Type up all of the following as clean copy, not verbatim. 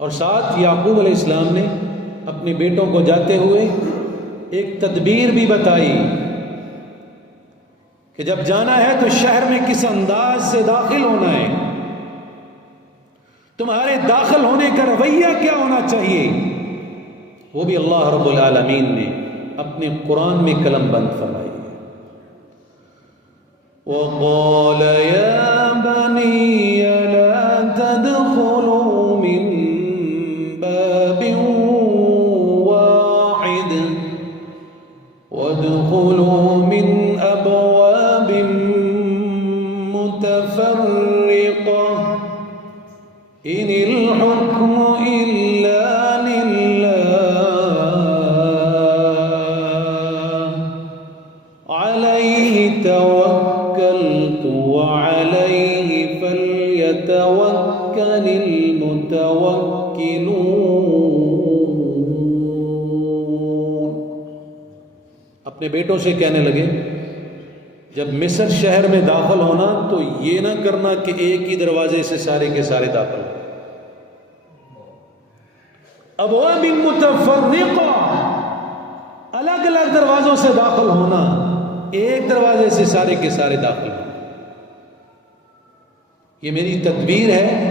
اور ساتھ یعقوب علیہ السلام نے اپنے بیٹوں کو جاتے ہوئے ایک تدبیر بھی بتائی کہ جب جانا ہے تو شہر میں کس انداز سے داخل ہونا ہے، تمہارے داخل ہونے کا رویہ کیا ہونا چاہیے، وہ بھی اللہ رب العالمین نے اپنے قرآن میں قلم بند فرمائی۔ وَقَالَ يَا بَنِيَّ لَا تَدْخُلُوا مِن بَابٍ وَاحِدٍ وَادْخُلُوا مِنْ أَبْوَابٍ مُتَفَرِّقَةٍ إِنِ الْحُكْمُ إِلَّا لِلَّهِ عَلَيْهِ توكلت وعليه فليتوكل المتوكلون۔ اپنے بیٹوں سے کہنے لگے جب مصر شہر میں داخل ہونا تو یہ نہ کرنا کہ ایک ہی دروازے سے سارے کے سارے داخل ہوں، ابواب متفرقہ، الگ الگ دروازوں سے داخل ہونا، ایک دروازے سے سارے کے سارے داخل ہوں۔ یہ میری تدبیر ہے،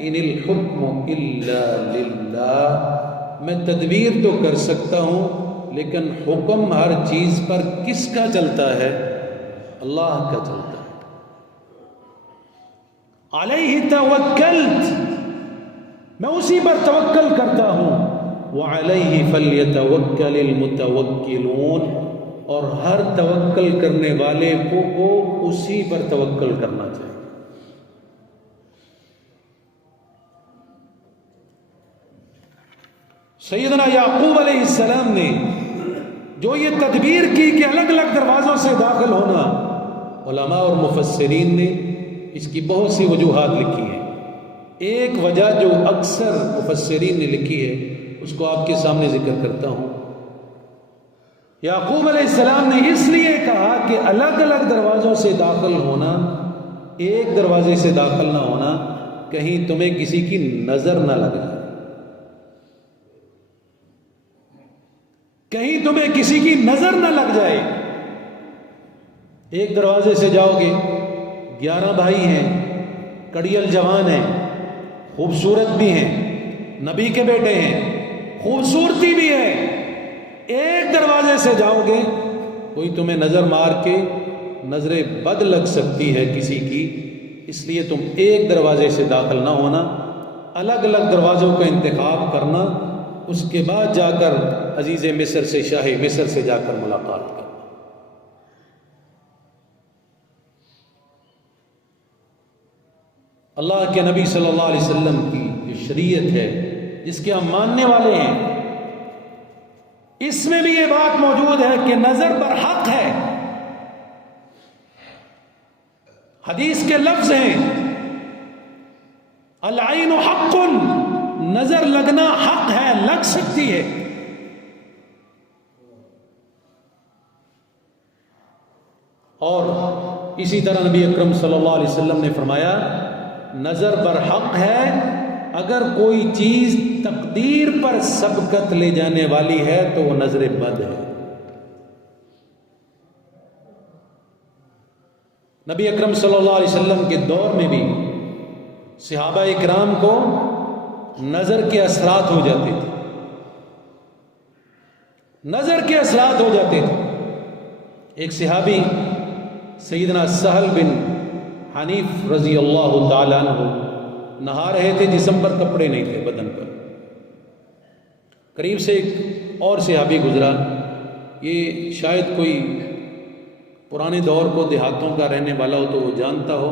ان الحکم الا للہ، میں تدبیر تو کر سکتا ہوں لیکن حکم ہر چیز پر کس کا چلتا ہے؟ اللہ کا چلتا ہے۔ علیہ توکلت، میں اسی پر توکل کرتا ہوں، وعلیہ فلیتوکل المتوکلون، اور ہر توکل کرنے والے کو اسی پر توکل کرنا چاہیے۔ سیدنا یعقوب علیہ السلام نے جو یہ تدبیر کی کہ الگ الگ دروازوں سے داخل ہونا، علماء اور مفسرین نے اس کی بہت سی وجوہات لکھی ہیں۔ ایک وجہ جو اکثر مفسرین نے لکھی ہے اس کو آپ کے سامنے ذکر کرتا ہوں۔ یعقوب علیہ السلام نے اس لیے کہا کہ الگ الگ دروازوں سے داخل ہونا، ایک دروازے سے داخل نہ ہونا، کہیں تمہیں کسی کی نظر نہ لگ جائے، کہیں تمہیں کسی کی نظر نہ لگ جائے۔ ایک دروازے سے جاؤ گے، 11 بھائی ہیں، کڑیل جوان ہیں، خوبصورت بھی ہیں، نبی کے بیٹے ہیں، خوبصورتی بھی ہے، ایک دروازے سے جاؤ گے کوئی تمہیں نظر مار کے نظر بد لگ سکتی ہے کسی کی، اس لیے تم ایک دروازے سے داخل نہ ہونا، الگ الگ دروازوں کا انتخاب کرنا، اس کے بعد جا کر عزیز مصر سے، شاہ مصر سے جا کر ملاقات کرنا۔ اللہ کے نبی صلی اللہ علیہ وسلم کی جو شریعت ہے جس کے ہم ماننے والے ہیں، اس میں بھی یہ بات موجود ہے کہ نظر پر حق ہے۔ حدیث کے لفظ ہیں العین حق، نظر لگنا حق ہے، لگ سکتی ہے۔ اور اسی طرح نبی اکرم صلی اللہ علیہ وسلم نے فرمایا نظر پر حق ہے اگر کوئی چیز تقدیر پر سبقت لے جانے والی ہے تو وہ نظر بد ہے۔ نبی اکرم صلی اللہ علیہ وسلم کے دور میں بھی صحابہ اکرام کو نظر کے اثرات ہو جاتے تھے، نظر کے اثرات ہو جاتے تھے۔ ایک صحابی سیدنا سہل بن حنیف رضی اللہ تعالیٰ عنہ نہا رہے تھے، جسم پر کپڑے نہیں تھے، بدن پر۔ قریب سے ایک اور صحابی گزرا، یہ شاید کوئی پرانے دور کو دیہاتوں کا رہنے والا ہو تو وہ جانتا ہو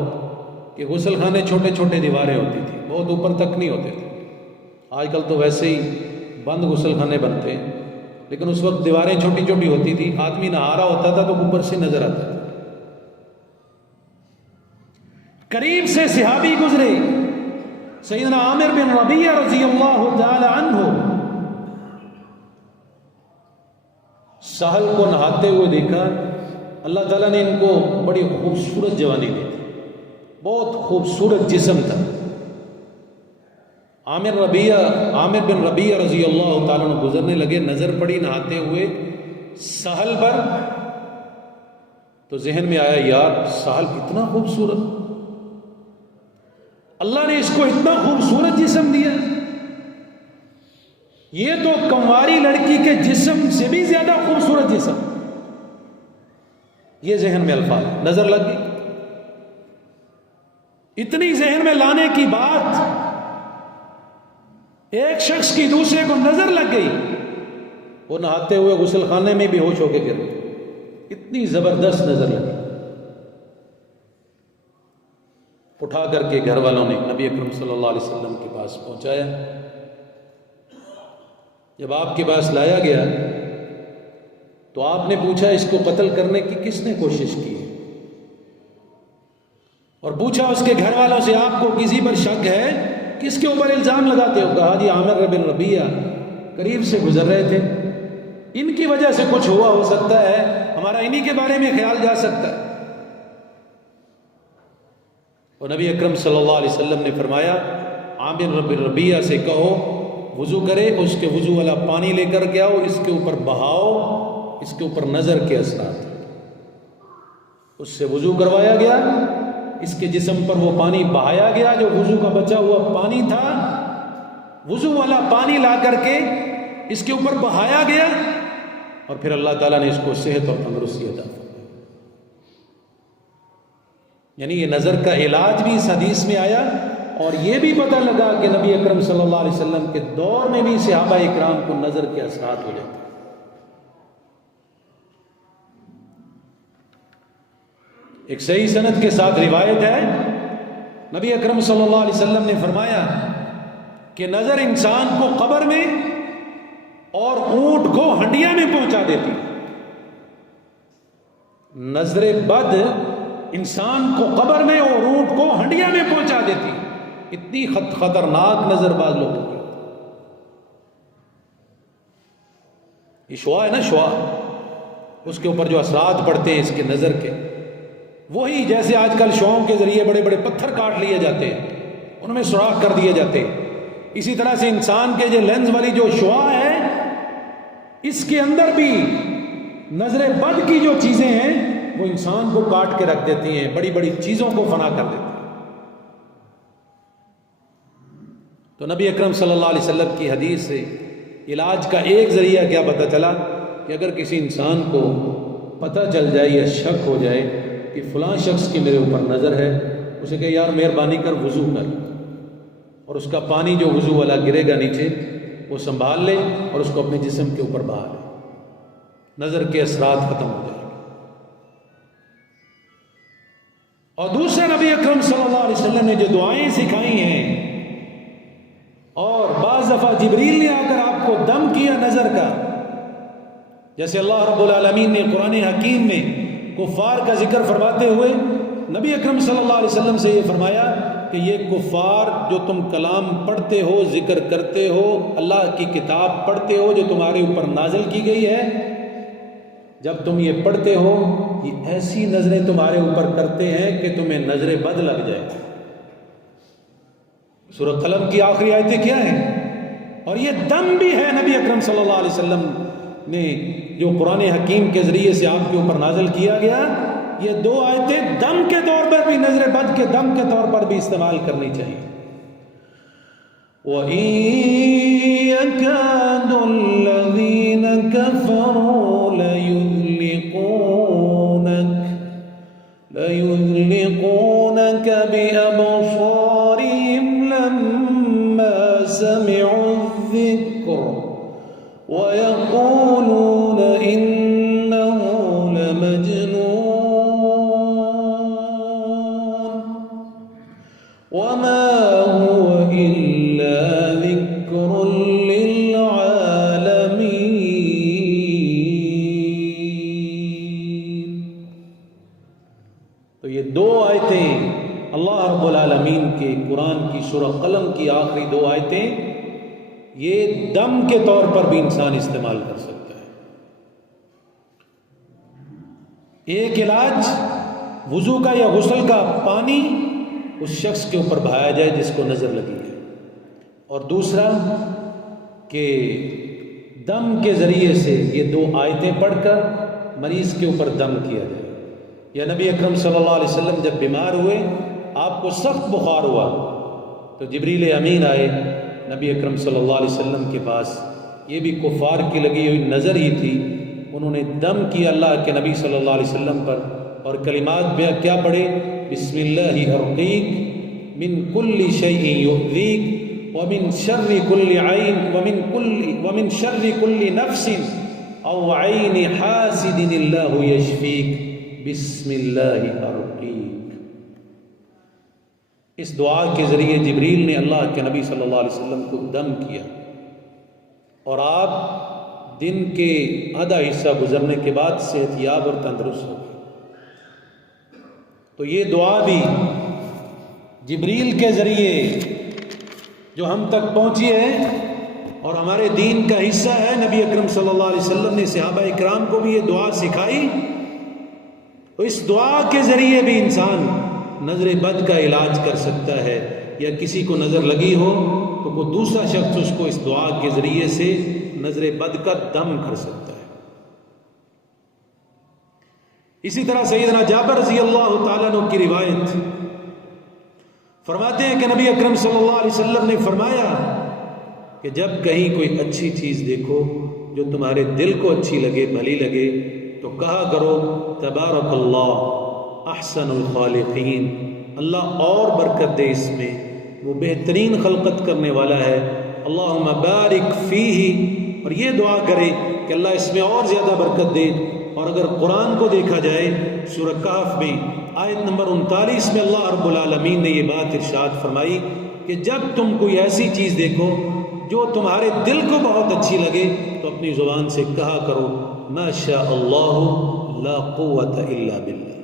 کہ غسل خانے چھوٹے چھوٹے دیواریں ہوتی تھی، بہت اوپر تک نہیں ہوتے تھے۔ آج کل تو ویسے ہی بند غسل خانے بنتے ہیں، لیکن اس وقت دیواریں چھوٹی چھوٹی ہوتی تھی، آدمی نہا رہا ہوتا تھا تو اوپر سے نظر آتا تھا۔ قریب سے صحابی گزرے، سیدنا عامر بن ربیعہ رضی اللہ تعالی عنہ، سہل کو نہاتے ہوئے دیکھا۔ اللہ تعالیٰ نے ان کو بڑی خوبصورت جوانی دی تھی، بہت خوبصورت جسم تھا۔ عامر بن ربیعہ رضی اللہ تعالیٰ عنہ گزرنے لگے، نظر پڑی نہاتے ہوئے سہل پر، تو ذہن میں آیا یار سہل اتنا خوبصورت، اللہ نے اس کو اتنا خوبصورت جسم دیا، یہ تو کنواری لڑکی کے جسم سے بھی زیادہ خوبصورت جسم، یہ ذہن میں الفاظ نظر لگ گئی۔ اتنی ذہن میں لانے کی بات ایک شخص کی دوسرے کو نظر لگ گئی، وہ نہاتے ہوئے غسل خانے میں بے ہوش ہو کے گر گئے، اتنی زبردست نظر لگی۔ اٹھا کر کے گھر والوں نے نبی اکرم صلی اللہ علیہ وسلم کے پاس پہنچایا۔ جب آپ کے پاس لایا گیا تو آپ نے پوچھا اس کو قتل کرنے کی کس نے کوشش کی، اور پوچھا اس کے گھر والوں سے آپ کو کسی پر شک ہے، کس کے اوپر الزام لگاتے ہو؟ کہا جی عامر بن ربیعہ قریب سے گزر رہے تھے، ان کی وجہ سے کچھ ہوا ہو سکتا ہے، ہمارا انہی کے بارے میں خیال جا سکتا ہے۔ اور نبی اکرم صلی اللہ علیہ وسلم نے فرمایا عامر بن ربیعہ سے کہو وضو کرے، اس کے وضو والا پانی لے کر کے آؤ، اس کے اوپر بہاؤ، اس کے اوپر نظر کے اثرات۔ اس سے وضو کروایا گیا، اس کے جسم پر وہ پانی بہایا گیا جو وضو کا بچا ہوا پانی تھا، وضو والا پانی لا کر کے اس کے اوپر بہایا گیا، اور پھر اللہ تعالیٰ نے اس کو صحت اور تندرستی عطا فرمائی۔ یعنی یہ نظر کا علاج بھی اس حدیث میں آیا، اور یہ بھی پتہ لگا کہ نبی اکرم صلی اللہ علیہ وسلم کے دور میں بھی صحابہ اکرام کو نظر کے اثرات ہو جاتے ہیں۔ ایک صحیح سند کے ساتھ روایت ہے، نبی اکرم صلی اللہ علیہ وسلم نے فرمایا کہ نظر انسان کو قبر میں اور اونٹ کو ہنڈیا میں پہنچا دیتی۔ نظر بد انسان کو قبر میں اور اونٹ کو ہنڈیا میں پہنچا دیتی، اتنی خطرناک نظر باز لوگوں کی۔ یہ شعاع ہے نا، شعاع، اس کے اوپر جو اثرات پڑتے ہیں اس کے نظر کے، وہی جیسے آج کل شعاعوں کے ذریعے بڑے بڑے پتھر کاٹ لیے جاتے ہیں، ان میں سوراخ کر دیے جاتے ہیں، اسی طرح سے انسان کے جو لینز والی جو شعاع ہے، اس کے اندر بھی نظر بد کی جو چیزیں ہیں وہ انسان کو کاٹ کے رکھ دیتی ہیں، بڑی بڑی چیزوں کو فنا کر دیتی ہیں۔ تو نبی اکرم صلی اللہ علیہ وسلم کی حدیث سے علاج کا ایک ذریعہ کیا پتہ چلا کہ اگر کسی انسان کو پتہ چل جائے یا شک ہو جائے کہ فلاں شخص کی میرے اوپر نظر ہے، اسے کہ یار مہربانی کر وضو کر، اور اس کا پانی جو وضو والا گرے گا نیچے وہ سنبھال لے اور اس کو اپنے جسم کے اوپر بہا لے، نظر کے اثرات ختم ہو جائیں گے۔ اور دوسرا نبی اکرم صلی اللہ علیہ وسلم نے جو دعائیں سکھائی ہیں، اور بعض دفعہ جبریل نے آ کر آپ کو دم کیا نظر کا، جیسے اللہ رب العالمین نے قرآن حکیم میں کفار کا ذکر فرماتے ہوئے نبی اکرم صلی اللہ علیہ وسلم سے یہ فرمایا کہ یہ کفار جو تم کلام پڑھتے ہو، ذکر کرتے ہو، اللہ کی کتاب پڑھتے ہو جو تمہارے اوپر نازل کی گئی ہے، جب تم یہ پڑھتے ہو یہ ایسی نظریں تمہارے اوپر کرتے ہیں کہ تمہیں نظر بد لگ جائے۔ سورہ قلم کی آخری آیتیں کیا ہیں؟ اور یہ دم بھی ہے نبی اکرم صلی اللہ علیہ وسلم نے جو قرآن حکیم کے ذریعے سے آپ کے اوپر نازل کیا گیا، یہ دو آیتیں دم کے طور پر بھی، نظر بد کے دم کے طور پر بھی استعمال کرنی چاہیے۔ وَإِن يَكَادُ الَّذِينَ كَفَرُوا لَيُزْلِقُونَكَ بِأَبْصَارِهِمْ لَمَّا سَمِعُوا الذِّكْرَ وَيَقُولُونَ إِنَّهُ لَمَجْنُونٌ وَمَا هُوَ إِلَّا ذِكْرٌ لِّلْعَالَمِينَ۔ تو یہ دو آیتیں اللہ رب العالمین کے قرآن کی سورہ قلم کی آخری دو آیتیں، یہ دم کے طور پر بھی انسان استعمال کر سکتا ہے۔ ایک علاج وضو کا یا غسل کا پانی اس شخص کے اوپر بہایا جائے جس کو نظر لگی ہے، اور دوسرا کہ دم کے ذریعے سے یہ 2 آیتیں پڑھ کر مریض کے اوپر دم کیا جائے. یا نبی اکرم صلی اللہ علیہ وسلم جب بیمار ہوئے، آپ کو سخت بخار ہوا، تو جبریل امین آئے نبی اکرم صلی اللہ علیہ وسلم کے پاس. یہ بھی کفار کی لگی ہوئی نظر ہی تھی. انہوں نے دم کیا اللہ کے نبی صلی اللہ علیہ وسلم پر، اور کلمات میں کیا پڑھے؟ بسم اللہ ارقیک من کل شیء یؤذیک ومن شر کل عین ومن شر کل نفس او عین حاسد اللہ یشفیک بسم اللہ ارقیک. اس دعا کے ذریعے جبریل نے اللہ کے نبی صلی اللہ علیہ وسلم کو دم کیا، اور آپ دن کے آدھا حصہ گزرنے کے بعد صحت یاب اور تندرست ہو گئے. تو یہ دعا بھی جبریل کے ذریعے جو ہم تک پہنچی ہے اور ہمارے دین کا حصہ ہے. نبی اکرم صلی اللہ علیہ وسلم نے صحابہ اکرام کو بھی یہ دعا سکھائی. تو اس دعا کے ذریعے بھی انسان نظر بد کا علاج کر سکتا ہے، یا کسی کو نظر لگی ہو تو کوئی دوسرا شخص اس کو اس دعا کے ذریعے سے نظر بد کا دم کر سکتا ہے. اسی طرح سیدنا جابر رضی اللہ تعالیٰ عنہ کی روایت فرماتے ہیں کہ نبی اکرم صلی اللہ علیہ وسلم نے فرمایا کہ جب کہیں کوئی اچھی چیز دیکھو جو تمہارے دل کو اچھی لگے، بھلی لگے، تو کہا کرو تبارک اللہ احسن الخالقین، اللہ اور برکت دے اس میں، وہ بہترین خلقت کرنے والا ہے. اللہم بارک فیہ، اور یہ دعا کرے کہ اللہ اس میں اور زیادہ برکت دے. اور اگر قرآن کو دیکھا جائے سورہ کہف میں آیت نمبر 39 میں اللہ رب العالمین نے یہ بات ارشاد فرمائی کہ جب تم کوئی ایسی چیز دیکھو جو تمہارے دل کو بہت اچھی لگے تو اپنی زبان سے کہا کرو ما شاء اللہ لا قوت الا باللہ.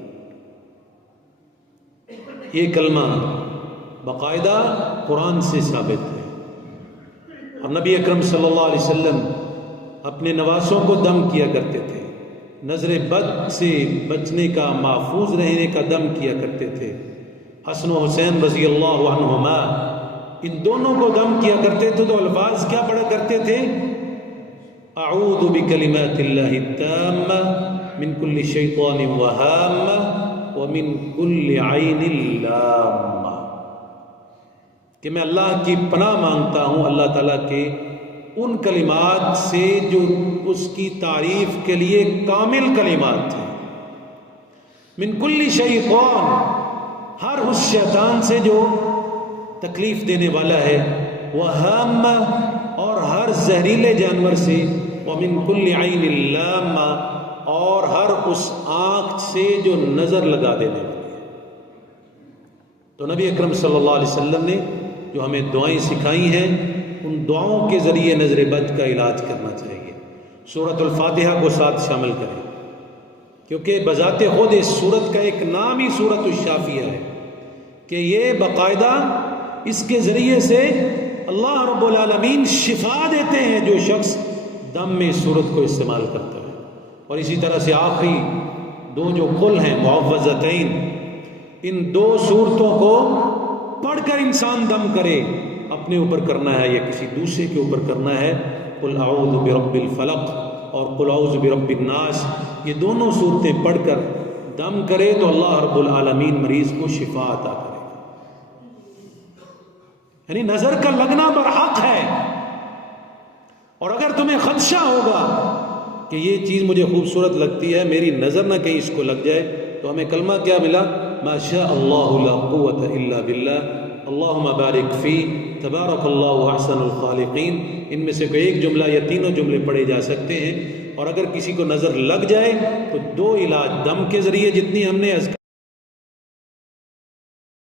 یہ کلمہ باقاعدہ قرآن سے ثابت ہے. اور نبی اکرم صلی اللہ علیہ وسلم اپنے نواسوں کو دم کیا کرتے تھے، نظر بد سے بچنے کا، محفوظ رہنے کا دم کیا کرتے تھے. حسن و حسین رضی اللہ عنہما ان دونوں کو دم کیا کرتے تھے تو الفاظ کیا پڑھا کرتے تھے؟ اعوذ بکلمات اللہ التامہ من کل شیطان وہامہ ومن کل عین لامہ، کہ میں اللہ کی پناہ مانگتا ہوں اللہ تعالیٰ کے ان کلمات سے جو اس کی تعریف کے لیے کامل کلمات ہیں. من کل شیطان، ہر اس شیطان سے جو تکلیف دینے والا ہے، وہامہ، اور ہر زہریلے جانور سے، ومن کل عین لامہ، اور ہر اس آنکھ سے جو نظر لگا دینے والی ہے. تو نبی اکرم صلی اللہ علیہ وسلم نے جو ہمیں دعائیں سکھائی ہیں ان دعاؤں کے ذریعے نظر بد کا علاج کرنا چاہیے. سورۃ الفاتحہ کو ساتھ شامل کریں، کیونکہ بذات خود اس سورت کا ایک نام ہی سورۃ الشافیہ ہے کہ یہ باقاعدہ اس کے ذریعے سے اللہ رب العالمین شفا دیتے ہیں جو شخص دم میں اس سورت کو استعمال کرتا ہے. اور اسی طرح سے آخری 2 جو قل ہیں معوذتین، ان 2 سورتوں کو پڑھ کر انسان دم کرے، اپنے اوپر کرنا ہے یا کسی دوسرے کے اوپر کرنا ہے. قل اعوذ برب الفلق اور قل اعوذ برب الناس، یہ دونوں صورتیں پڑھ کر دم کرے تو اللہ رب العالمین مریض کو شفا عطا کرے گا. یعنی نظر کا لگنا برحق ہے. اور اگر تمہیں خدشہ ہوگا کہ یہ چیز مجھے خوبصورت لگتی ہے، میری نظر نہ کہیں اس کو لگ جائے، تو ہمیں کلمہ کیا ملا؟ ما شاء اللہ لا قوت الا باللہ، اللہم بارک فی، تبارک اللہ احسن الخالقین. ان میں سے کوئی ایک جملہ یا تینوں جملے پڑھے جا سکتے ہیں. اور اگر کسی کو نظر لگ جائے تو 2 علاج دم کے ذریعے جتنی ہم نے